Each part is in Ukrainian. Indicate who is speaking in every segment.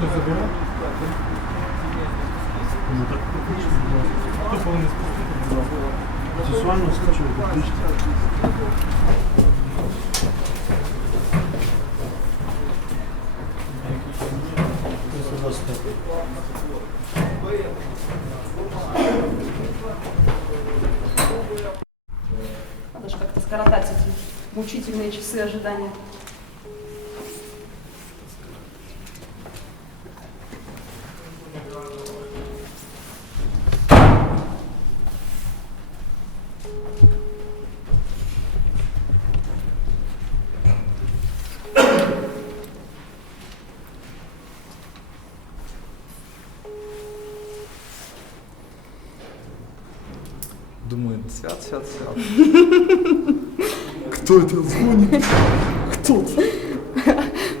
Speaker 1: хтось забирав? Ну так публічно, будь ласка. Хто повинен спустити, будь ласка?
Speaker 2: Процесуально слідчого публічно.
Speaker 3: Надо же как-то скоротать эти мучительные часы ожидания.
Speaker 4: Думаю, свят, свят, свят.
Speaker 2: Кто это звонит? Кто это?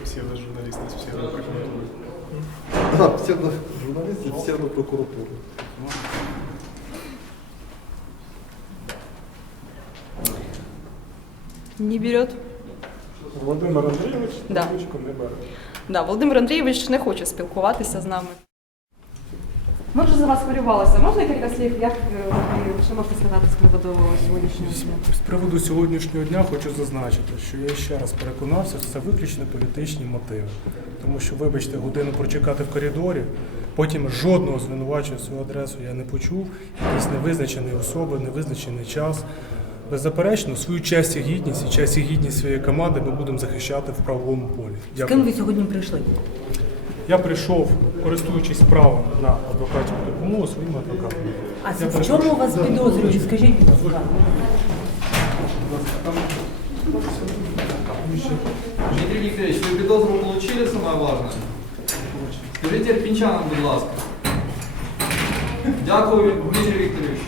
Speaker 1: Псевдожурналіст, не псевдопрокуратура.
Speaker 2: А, псевдожурналист и псевдопрокуратура.
Speaker 3: Не берет.
Speaker 1: Володимир Андрійович,
Speaker 3: Да.
Speaker 1: не бере.
Speaker 3: Да, Володимир Андрійович не хоче спілкуватися з нами. Ми вже за вас хвилювалися. Можна кілька слів? Як е, ви- що можете сказати з приводу сьогоднішнього дня?
Speaker 1: З приводу сьогоднішнього дня хочу зазначити, що я ще раз переконався, що це виключно політичні мотиви. Тому що, вибачте, годину прочекати в коридорі, потім жодного звинувачення свою адресу я не почув, якісь невизначені особи, невизначений час. Беззаперечно, свою честь і гідність і честь і гідність своєї команди ми будемо захищати в правовому полі.
Speaker 5: З ким ви сьогодні прийшли?
Speaker 1: Я прийшов, користуючись правом на адвокатську допомогу своїм адвокатом.
Speaker 5: А
Speaker 1: Я
Speaker 5: в чому вас підозрюють? Скажіть, будь ласка.
Speaker 4: Дмитрий Викторович, вы підозру получили, самое важное? Скажите Ірпінчанам, будь ласка. Дякую, Дмитрий Вікторович.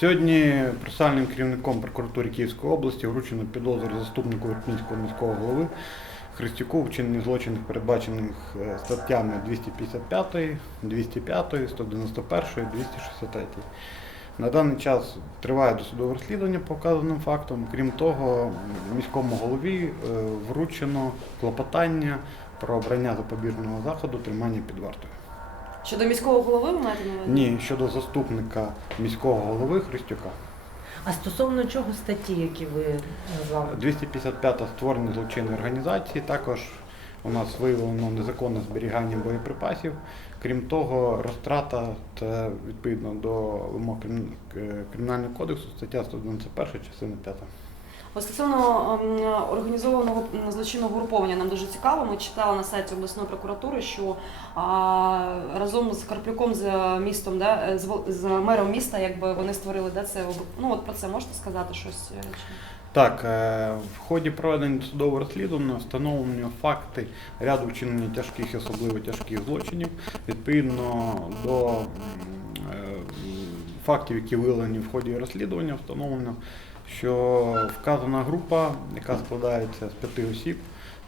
Speaker 6: Сьогодні процесуальним керівником прокуратури Київської області вручено підозру заступнику Ірпінського міського голови Христюку у вчиненні злочинів, передбачених е, статтями 255, 205, 191, 263. На даний час триває досудове розслідування по вказаним фактам. Крім того, міському голові е, вручено клопотання про обрання запобіжного заходу тримання під вартою.
Speaker 3: Щодо міського голови ви маєте на увазі?
Speaker 6: Ні, щодо заступника міського голови Христюка.
Speaker 5: А стосовно чого статті, які ви назвали?
Speaker 6: 255 створення злочинної організації. Також у нас виявлено незаконне зберігання боєприпасів. Крім того, розтрата це відповідно до вимог Кримінального кодексу, стаття 191, частина 5.
Speaker 3: Стосовно ем, організованого злочинного груповання нам дуже цікаво. Ми читали на сайті обласної прокуратури, що разом з Карплюком з містом, да, е, з, з мером міста, якби вони створили да, це Ну от про це можете сказати щось? е,
Speaker 6: Так, е, в ході проведення судового розслідування встановлені факти ряду вчинення тяжких і особливо тяжких злочинів відповідно до фактів, які виявлені в ході розслідування, встановлено, що вказана група, яка складається з п'яти осіб,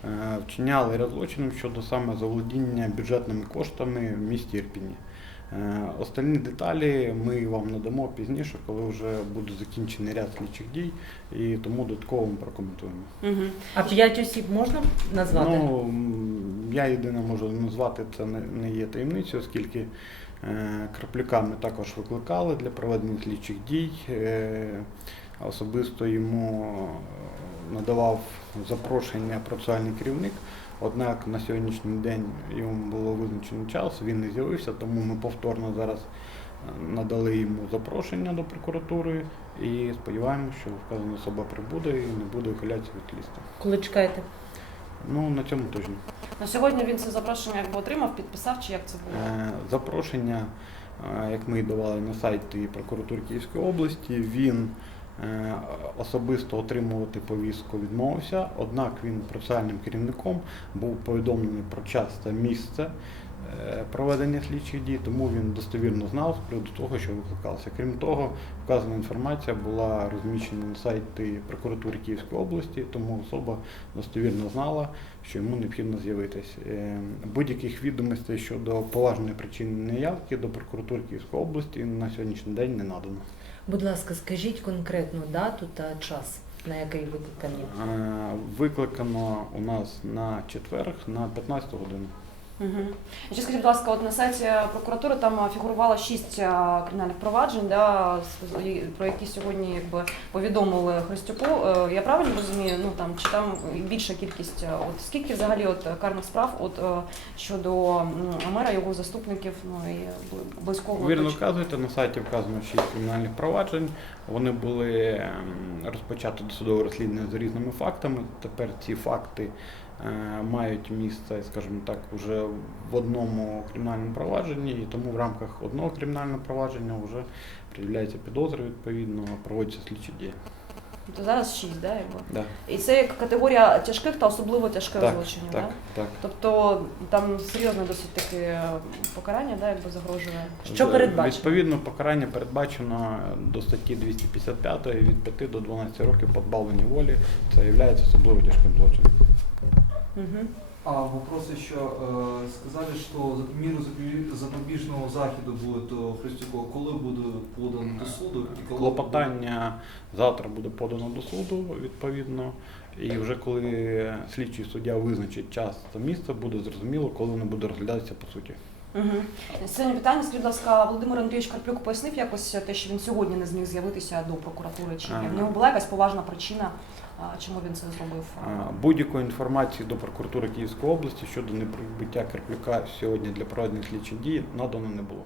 Speaker 6: е, вчиняли ряд злочинів щодо саме заволодіння бюджетними коштами в місті Ірпіні. Е, Остальні деталі ми вам надамо пізніше, коли вже буде закінчений ряд слідчих дій, і тому додатково ми прокоментуємо.
Speaker 3: Мгм.
Speaker 5: А п'ять осіб можна назвати?
Speaker 6: Ну, я єдине можу назвати це не, не є таємницею, оскільки е, Краплюка ми також викликали для проведення слідчих дій. Особисто йому е, надавав запрошення процесуальний керівник. Однак на сьогоднішній день йому було визначено час, він не з'явився, тому ми повторно зараз е, надали йому запрошення до прокуратури і сподіваємося, що вказана особа прибуде і не буде ухилятися від лісту.
Speaker 5: Коли чекаєте?
Speaker 6: Ну, на цьому тижні.
Speaker 3: На сьогодні він це запрошення якби отримав, підписав, чи як це було?
Speaker 6: Е, Запрошення, як ми давали на сайті прокуратури Київської області, він особисто отримувати повістку відмовився, однак він процесуальним керівником був повідомлений про час та місце е, проведення слідчих дій, тому він достовірно знав з приводу того, що викликався. Крім того, вказана інформація була розміщена на сайті прокуратури Київської області, тому особа достовірно знала, що йому необхідно з'явитись. Е, Будь-яких відомостей щодо поважної причини неявки до прокуратури Київської області на сьогоднішній день не надано.
Speaker 5: Будь ласка, скажіть конкретну дату та час. на який викликані?
Speaker 6: Е, Викликано у нас на четверг на 15 годину.
Speaker 3: Угу. Ще скажіть, будь ласка, от на сайті прокуратури там фігурувало шість кримінальних проваджень, да, про які сьогодні якби повідомили Христюку. Е, Я правильно розумію? Ну там чи там більша кількість? е, От скільки взагалі от карних справ от е, щодо мера, його заступників, ну і близького
Speaker 6: Вірно вказуєте, на сайті вказано 6 кримінальних проваджень. Вони були ем, розпочато досудове розслідування за різними фактами. Тепер ці факти мають місце, скажімо так, вже в одному кримінальному провадженні, і тому в рамках одного кримінального провадження вже пред'являється підозра відповідно, проводяться слідчі дії.
Speaker 3: То зараз шість, да, якби.
Speaker 6: Да.
Speaker 3: І це як категорія тяжких та особливо тяжких
Speaker 6: Так,
Speaker 3: злочинів,
Speaker 6: так,
Speaker 3: да?
Speaker 6: так.
Speaker 3: Тобто там серйозне досить таке покарання, да, якби загрожує.
Speaker 5: Що передбачено?
Speaker 6: Відповідно, покарання передбачено до статті 255 від 5 до 12 років позбавлення волі. Це є особливо тяжким злочином.
Speaker 3: Угу.
Speaker 4: А вопрос еще. э, Сказали, что меры запобіжного заходу буде до Христюкова. Коли буде подано до суду? І коли
Speaker 6: Клопотання завтра буде подано до суду, відповідно. І вже коли слідчий суддя визначить час та місце, буде зрозуміло, коли воно буде розглядатися по суті.
Speaker 3: Угу. Сьогодні питання, скажіть, будь ласка, Володимир Андрійович Карплюк пояснив якось те, що він сьогодні не зміг з'явитися до прокуратури. Чи
Speaker 6: Ага.
Speaker 3: в нього була якась поважна причина, чому він це зробив?
Speaker 6: Будь-якої інформації до прокуратури Київської області щодо неприбуття Карплюка сьогодні для проведення слідчих дій надано не було.